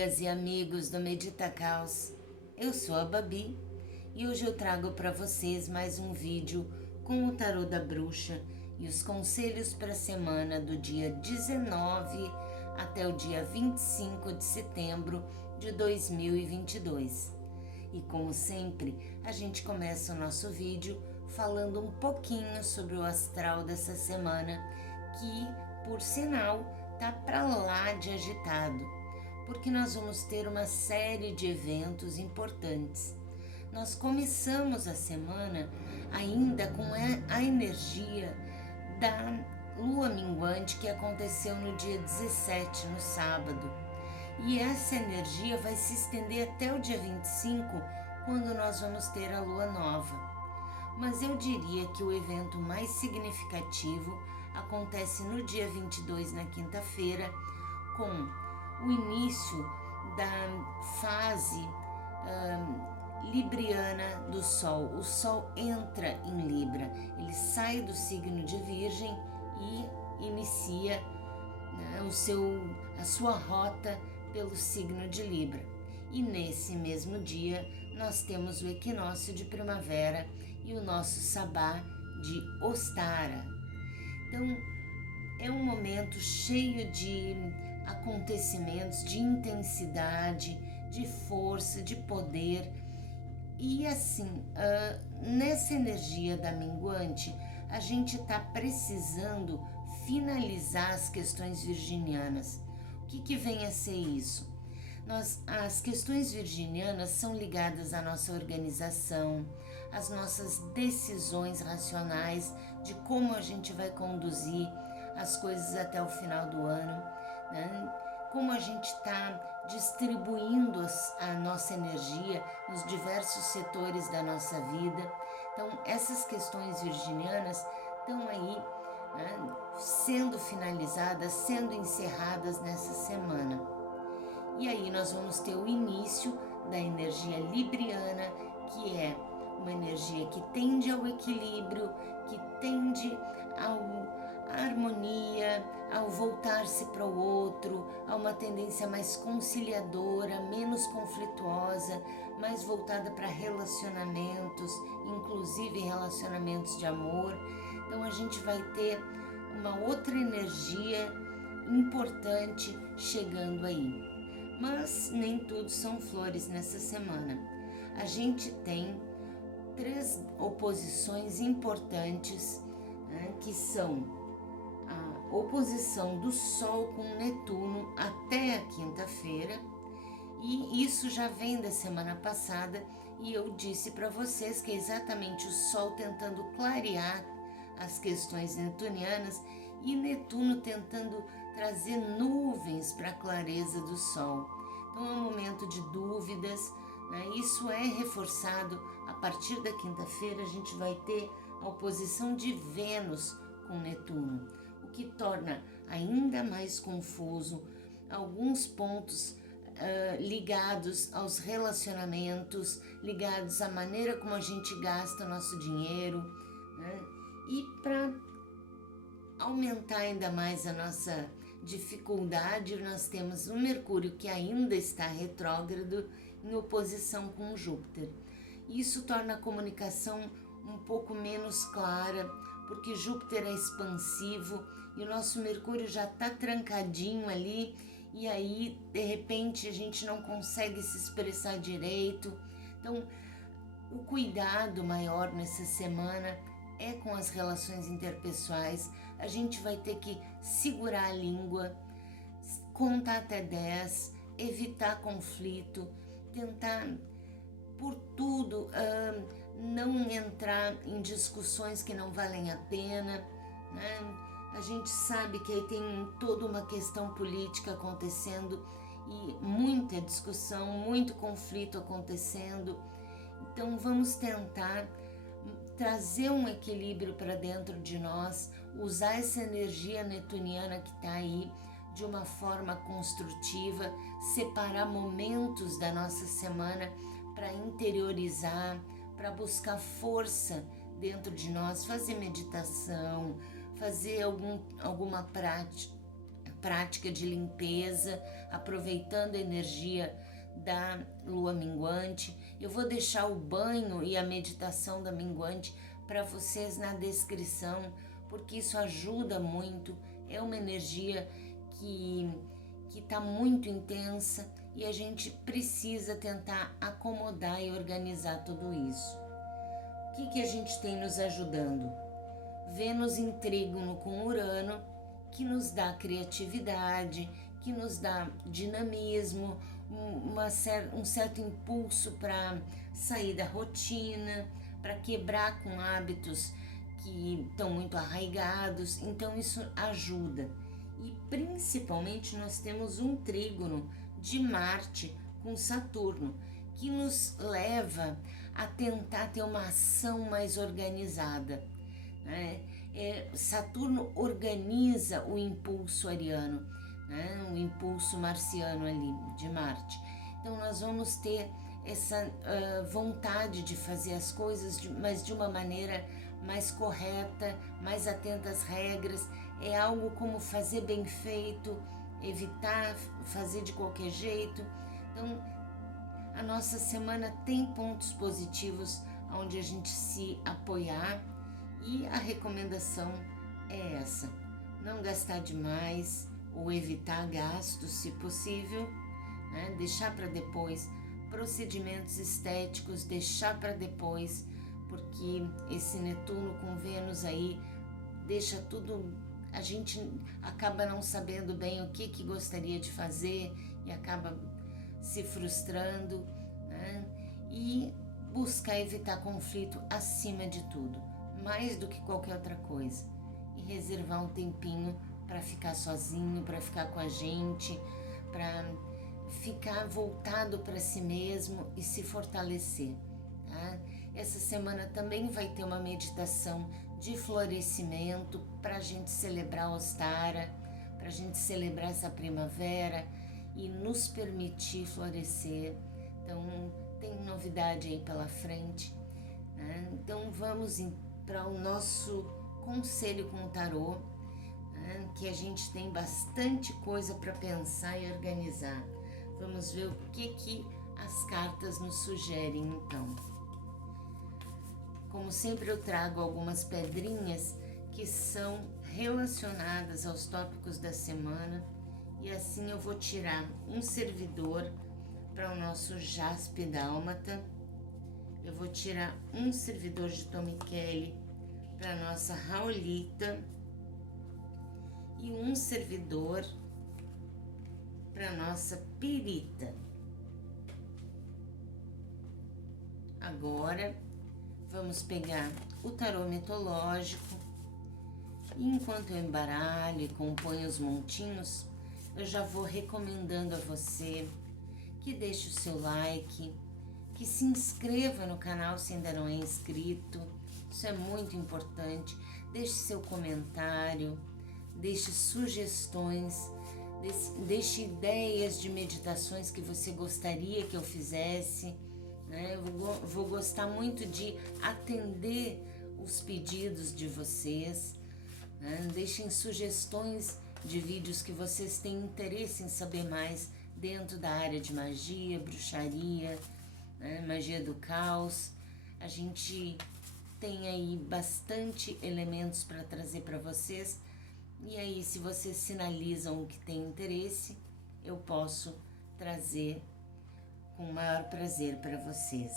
amigas e amigos do Medita Caos, eu sou a Babi e hoje eu trago para vocês mais um vídeo com o Tarô da Bruxa e os conselhos para a semana do dia 19 até o dia 25 de setembro de 2022. E como sempre, a gente começa o nosso vídeo falando um pouquinho sobre o astral dessa semana, que, por sinal, tá para lá de agitado, porque nós vamos ter uma série de eventos importantes. Nós começamos a semana ainda com a energia da lua minguante que aconteceu no dia 17, no sábado. E essa energia vai se estender até o dia 25, quando nós vamos ter a lua nova. Mas eu diria que o evento mais significativo acontece no dia 22, na quinta-feira, com o início da fase libriana do Sol. O Sol entra em Libra, ele sai do signo de Virgem e inicia, né, a sua rota pelo signo de Libra. E nesse mesmo dia nós temos o equinócio de primavera e o nosso sabá de Ostara. Então é um momento cheio de acontecimentos, de intensidade, de força, de poder. E assim, nessa energia da minguante, a gente está precisando finalizar as questões virginianas. O que vem a ser isso? As questões virginianas são ligadas à nossa organização, às nossas decisões racionais de como a gente vai conduzir as coisas até o final do ano, né? Como a gente está distribuindo a nossa energia nos diversos setores da nossa vida. Então, essas questões virginianas estão aí, né, sendo finalizadas, sendo encerradas nessa semana. E aí nós vamos ter o início da energia libriana, que é uma energia que tende ao equilíbrio, que tende à harmonia, ao voltar-se para o outro, a uma tendência mais conciliadora, menos conflituosa, mais voltada para relacionamentos, inclusive relacionamentos de amor. Então a gente vai ter uma outra energia importante chegando aí. Mas nem tudo são flores nessa semana. A gente tem 3 oposições importantes, né, que são a oposição do Sol com Netuno até a quinta-feira, e isso já vem da semana passada, e eu disse para vocês que é exatamente o Sol tentando clarear as questões netunianas e Netuno tentando trazer nuvens para a clareza do Sol. Então é um momento de dúvidas, né? Isso é reforçado a partir da quinta-feira. A gente vai ter a oposição de Vênus com Netuno, o que torna ainda mais confuso alguns pontos ligados aos relacionamentos, ligados à maneira como a gente gasta o nosso dinheiro, né? E para aumentar ainda mais a nossa dificuldade, nós temos o Mercúrio, que ainda está retrógrado, em oposição com o Júpiter. Isso torna a comunicação um pouco menos clara, porque Júpiter é expansivo e o nosso Mercúrio já está trancadinho ali, e aí de repente a gente não consegue se expressar direito. Então o cuidado maior nessa semana é com as relações interpessoais. A gente vai ter que segurar a língua, contar até 10, evitar conflito, tentar por tudo não entrar em discussões que não valem a pena, né? A gente sabe que aí tem toda uma questão política acontecendo e muita discussão, muito conflito acontecendo. Então vamos tentar trazer um equilíbrio para dentro de nós, usar essa energia netuniana que está aí de uma forma construtiva, separar momentos da nossa semana para interiorizar, para buscar força dentro de nós, fazer meditação, fazer alguma prática de limpeza, aproveitando a energia da lua minguante. Eu vou deixar o banho e a meditação da minguante para vocês na descrição, porque isso ajuda muito. É uma energia que está muito intensa e a gente precisa tentar acomodar e organizar tudo isso. O que a gente tem nos ajudando? Vênus em trígono com Urano, que nos dá criatividade, que nos dá dinamismo, um certo impulso para sair da rotina, para quebrar com hábitos que estão muito arraigados. Então isso ajuda. E principalmente nós temos um trígono de Marte com Saturno, que nos leva a tentar ter uma ação mais organizada. Saturno organiza o impulso ariano, o impulso marciano ali de Marte. Então nós vamos ter essa vontade de fazer as coisas, mas de uma maneira mais correta, mais atenta às regras. É algo como fazer bem feito, evitar fazer de qualquer jeito. Então a nossa semana tem pontos positivos onde a gente se apoiar. E a recomendação é essa: não gastar demais ou evitar gastos, se possível, deixar para depois procedimentos estéticos, deixar para depois, porque esse Netuno com Vênus aí deixa tudo, a gente acaba não sabendo bem o que gostaria de fazer e acaba se frustrando, e buscar evitar conflito acima de tudo, mais do que qualquer outra coisa, e reservar um tempinho para ficar sozinho, para ficar com a gente, para ficar voltado para si mesmo e se fortalecer. Essa semana também vai ter uma meditação de florescimento para a gente celebrar Ostara, para a gente celebrar essa primavera e nos permitir florescer. Então tem novidade aí pela frente, Então vamos para o nosso conselho com o tarô, que a gente tem bastante coisa para pensar e organizar. Vamos ver o que as cartas nos sugerem então. Como sempre, eu trago algumas pedrinhas que são relacionadas aos tópicos da semana, e assim eu vou tirar um servidor para o nosso jaspe dálmata, eu vou tirar um servidor de Tom Michele para a nossa Raulita e um servidor para a nossa Pirita. Agora vamos pegar o tarô mitológico, e enquanto eu embaralho e componho os montinhos, eu já vou recomendando a você que deixe o seu like, que se inscreva no canal se ainda não é inscrito. Isso é muito importante. Deixe seu comentário, deixe sugestões, deixe ideias de meditações que você gostaria que eu fizesse. Eu vou gostar muito de atender os pedidos de vocês. Deixem sugestões de vídeos que vocês têm interesse em saber mais dentro da área de magia, bruxaria, magia do caos. A gente tem aí bastante elementos para trazer para vocês, e aí se vocês sinalizam o que tem interesse, eu posso trazer com o maior prazer para vocês.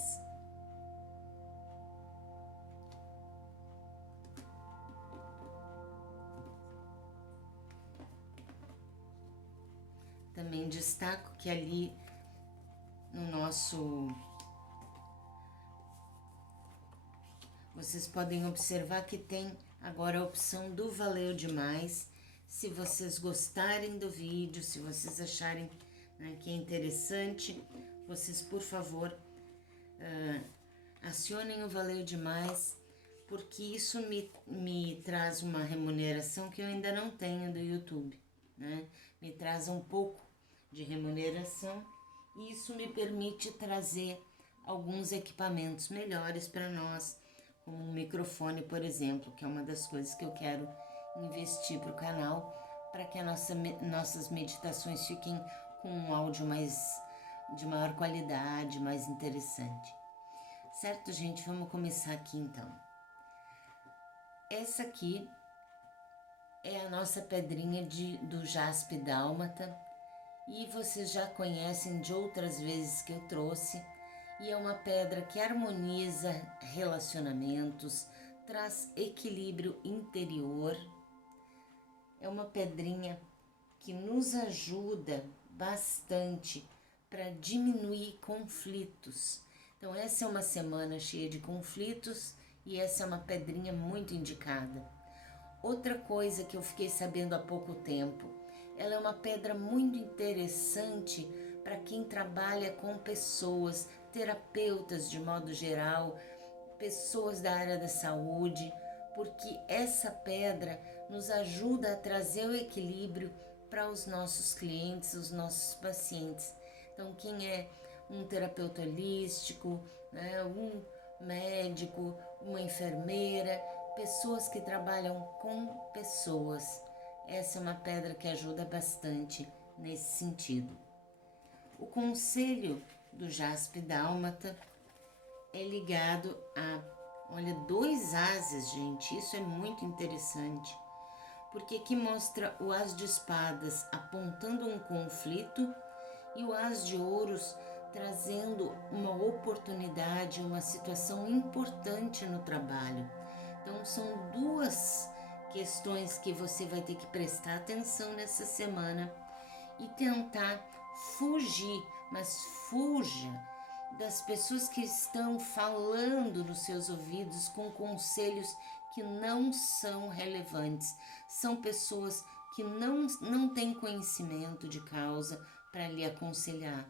Também destaco que ali no nosso... Vocês podem observar que tem agora a opção do Valeu Demais. Se vocês gostarem do vídeo, se vocês acharem que é interessante, vocês, por favor, acionem o Valeu Demais, porque isso me traz uma remuneração que eu ainda não tenho do YouTube, Me traz um pouco de remuneração, e isso me permite trazer alguns equipamentos melhores para nós, como um microfone, por exemplo, que é uma das coisas que eu quero investir para o canal, para que nossas meditações fiquem com um áudio de maior qualidade, mais interessante. Certo, gente? Vamos começar aqui então. Essa aqui é a nossa pedrinha do jaspe dálmata e vocês já conhecem de outras vezes que eu trouxe, e é uma pedra que harmoniza relacionamentos, traz equilíbrio interior. É uma pedrinha que nos ajuda bastante para diminuir conflitos. Então essa é uma semana cheia de conflitos e essa é uma pedrinha muito indicada. Outra coisa que eu fiquei sabendo há pouco tempo, ela é uma pedra muito interessante para quem trabalha com pessoas, terapeutas de modo geral, pessoas da área da saúde, porque essa pedra nos ajuda a trazer o equilíbrio para os nossos clientes, os nossos pacientes. Então, quem é um terapeuta holístico, né, um médico, uma enfermeira, pessoas que trabalham com pessoas, essa é uma pedra que ajuda bastante nesse sentido. O conselho do jaspe dálmata é ligado a, olha, 2 ases, gente, isso é muito interessante, porque aqui mostra o as de espadas apontando um conflito e o as de ouros trazendo uma oportunidade, uma situação importante no trabalho. Então são 2 questões que você vai ter que prestar atenção nessa semana e tentar fugir, mas fuja das pessoas que estão falando nos seus ouvidos com conselhos que não são relevantes. São pessoas que não têm conhecimento de causa para lhe aconselhar.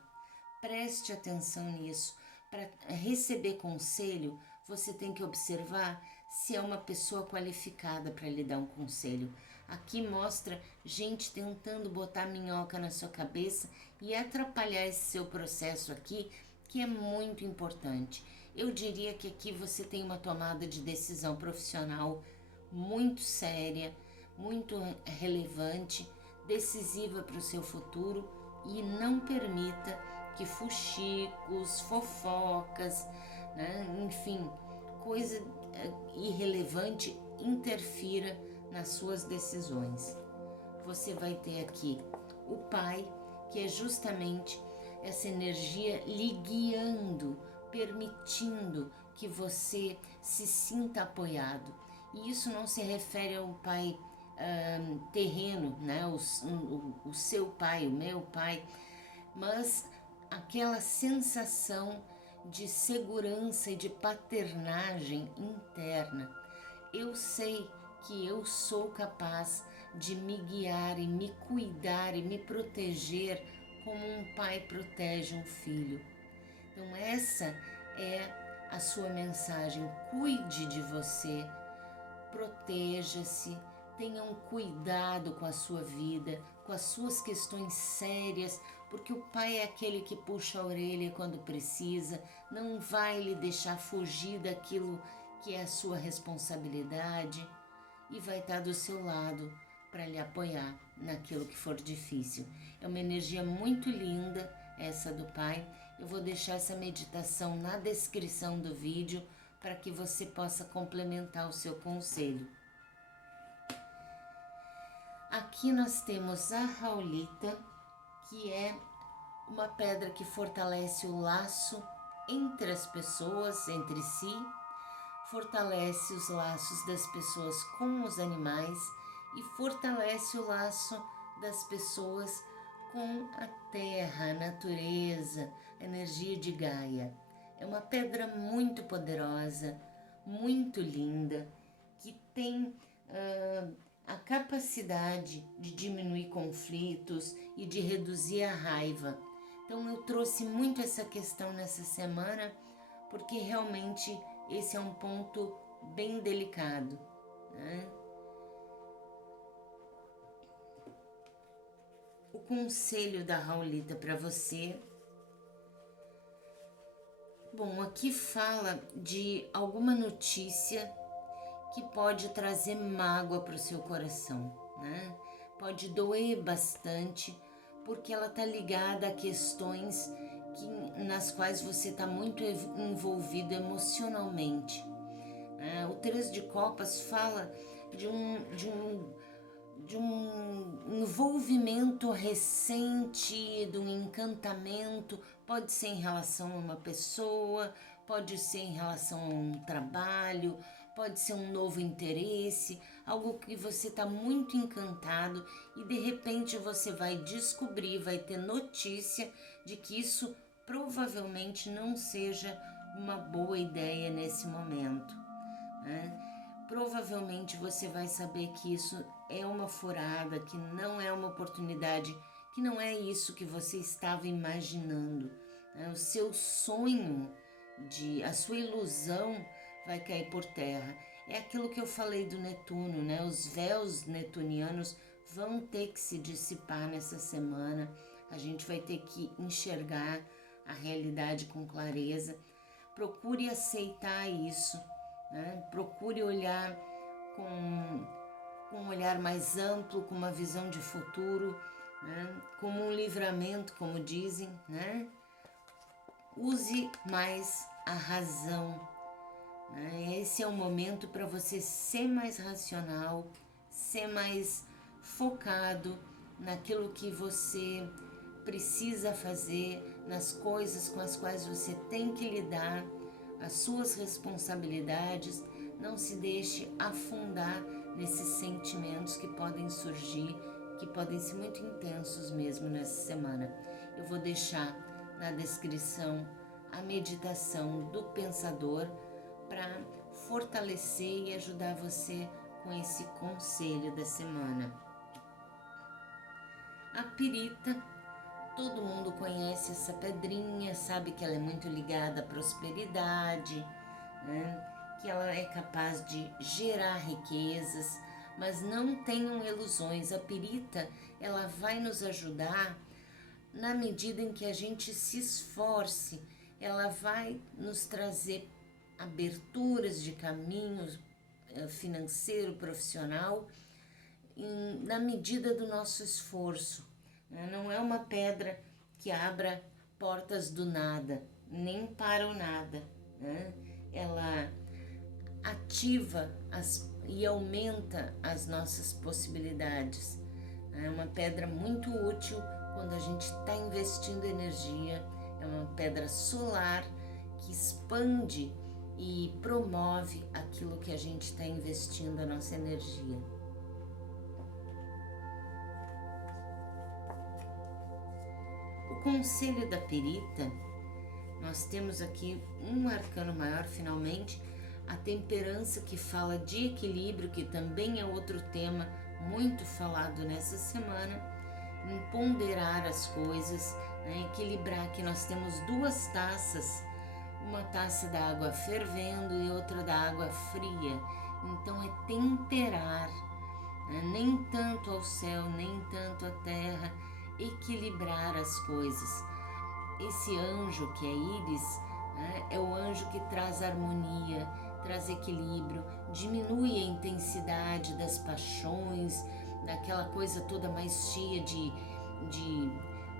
Preste atenção nisso. Para receber conselho, você tem que observar se é uma pessoa qualificada para lhe dar um conselho. Aqui mostra gente tentando botar minhoca na sua cabeça e atrapalhar esse seu processo aqui, que é muito importante. Eu diria que aqui você tem uma tomada de decisão profissional muito séria, muito relevante, decisiva para o seu futuro, e não permita que fuxicos, fofocas, né, enfim, coisa irrelevante interfira nas suas decisões. Você vai ter aqui o pai, que é justamente essa energia lhe guiando, permitindo que você se sinta apoiado. E isso não se refere ao pai terreno, né? O seu pai, o meu pai, mas aquela sensação de segurança e de paternagem interna. Eu sei que eu sou capaz de me guiar e me cuidar e me proteger como um pai protege um filho. Então essa é a sua mensagem. Cuide de você, proteja-se, tenha um cuidado com a sua vida, com as suas questões sérias, porque o pai é aquele que puxa a orelha quando precisa, não vai lhe deixar fugir daquilo que é a sua responsabilidade e vai estar do seu lado para lhe apoiar naquilo que for difícil. É uma energia muito linda essa do pai. Eu vou deixar essa meditação na descrição do vídeo para que você possa complementar o seu conselho. Aqui nós temos a raulita, que é uma pedra que fortalece o laço entre as pessoas, entre si, fortalece os laços das pessoas com os animais e fortalece o laço das pessoas com a terra, a natureza, a energia de Gaia. É uma pedra muito poderosa, muito linda, que tem a capacidade de diminuir conflitos e de reduzir a raiva. Então eu trouxe muito essa questão nessa semana, porque realmente esse é um ponto bem delicado, né? O conselho da Raulita para você. Bom, aqui fala de alguma notícia que pode trazer mágoa para o seu coração, né? pode doer bastante, porque ela está ligada a questões nas quais você está muito envolvido emocionalmente. O 3 de copas fala de um envolvimento recente, de um encantamento, pode ser em relação a uma pessoa, pode ser em relação a um trabalho, pode ser um novo interesse, algo que você está muito encantado e de repente você vai descobrir, vai ter notícia de que isso provavelmente não seja uma boa ideia nesse momento, né? Provavelmente você vai saber que isso é uma furada, que não é uma oportunidade, que não é isso que você estava imaginando, né? O seu sonho, a sua ilusão vai cair por terra. É aquilo que eu falei do Netuno, né? Os véus netunianos vão ter que se dissipar nessa semana. A gente vai ter que enxergar a realidade com clareza. Procure aceitar isso, né? Procure olhar com um olhar mais amplo, com uma visão de futuro, né? Como um livramento, como dizem, né? Use mais a razão, né? Esse é o momento para você ser mais racional, ser mais focado naquilo que você precisa fazer, nas coisas com as quais você tem que lidar, as suas responsabilidades. Não se deixe afundar nesses sentimentos que podem surgir, que podem ser muito intensos mesmo nessa semana. Eu vou deixar na descrição a meditação do pensador para fortalecer e ajudar você com esse conselho da semana. A pirita, todo mundo conhece essa pedrinha, sabe que ela é muito ligada à prosperidade, né? Que ela é capaz de gerar riquezas, mas não tenham ilusões. A pirita, ela vai nos ajudar na medida em que a gente se esforce, ela vai nos trazer aberturas de caminhos financeiro, profissional, na medida do nosso esforço. Não é uma pedra que abra portas do nada, nem para o nada, né? Ela ativa e aumenta as nossas possibilidades. É uma pedra muito útil quando a gente está investindo energia. É uma pedra solar que expande e promove aquilo que a gente está investindo a nossa energia. O conselho da perita, nós temos aqui um arcano maior, finalmente, a temperança, que fala de equilíbrio, que também é outro tema muito falado nessa semana, em ponderar as coisas, né? Equilibrar, que nós temos duas taças, uma taça da água fervendo e outra da água fria, então é temperar, né? Nem tanto ao céu, nem tanto à terra, equilibrar as coisas. Esse anjo que é Íris, né, é o anjo que traz harmonia, traz equilíbrio, diminui a intensidade das paixões, daquela coisa toda mais cheia de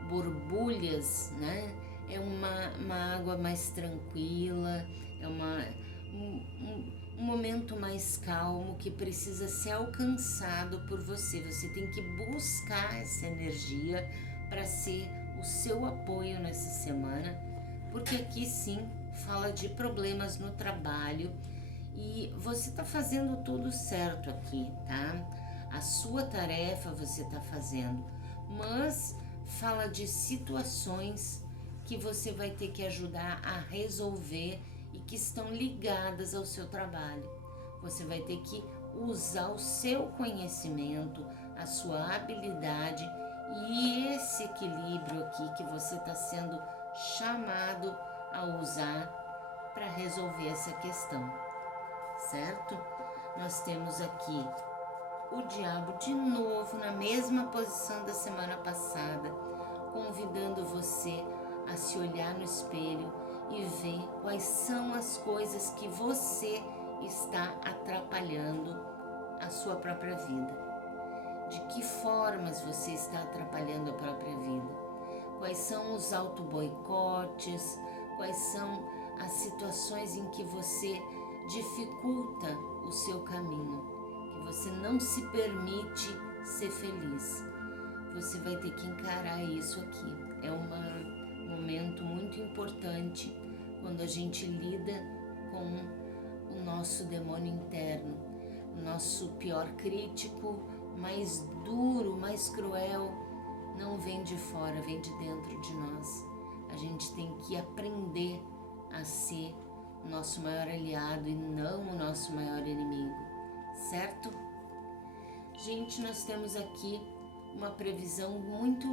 borbulhas, né? É uma água mais tranquila, é um momento mais calmo que precisa ser alcançado por você. Você tem que buscar essa energia para ser o seu apoio nessa semana, porque aqui sim fala de problemas no trabalho e você está fazendo tudo certo aqui, tá? A sua tarefa você está fazendo, mas fala de situações que você vai ter que ajudar a resolver e que estão ligadas ao seu trabalho. Você vai ter que usar o seu conhecimento, a sua habilidade e esse equilíbrio aqui que você está sendo chamado a usar para resolver essa questão, certo? Nós temos aqui o diabo de novo na mesma posição da semana passada, convidando você a se olhar no espelho e ver quais são as coisas que você está atrapalhando a sua própria vida. de que formas você está atrapalhando a própria vida. Quais são os auto-boicotes, quais são as situações em que você dificulta o seu caminho, que você não se permite ser feliz. Você vai ter que encarar isso aqui. É um momento muito importante quando a gente lida com o nosso demônio interno, o nosso pior crítico, mais duro, mais cruel, não vem de fora, vem de dentro de nós. A gente tem que aprender a ser o nosso maior aliado e não o nosso maior inimigo, certo? Gente, nós temos aqui uma previsão muito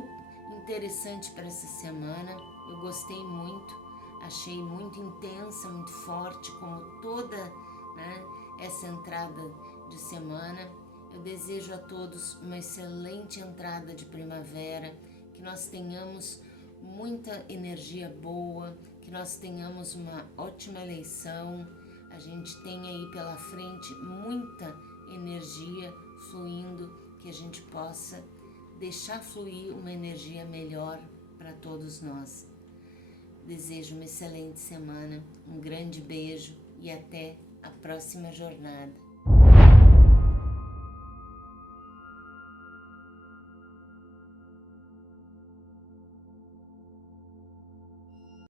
interessante para essa semana. Eu gostei muito, achei muito intensa, muito forte, como toda, né, essa entrada de semana. Eu desejo a todos uma excelente entrada de primavera, que nós tenhamos muita energia boa, que nós tenhamos uma ótima eleição, a gente tem aí pela frente muita energia fluindo, que a gente possa deixar fluir uma energia melhor para todos nós. Desejo uma excelente semana, um grande beijo e até a próxima jornada.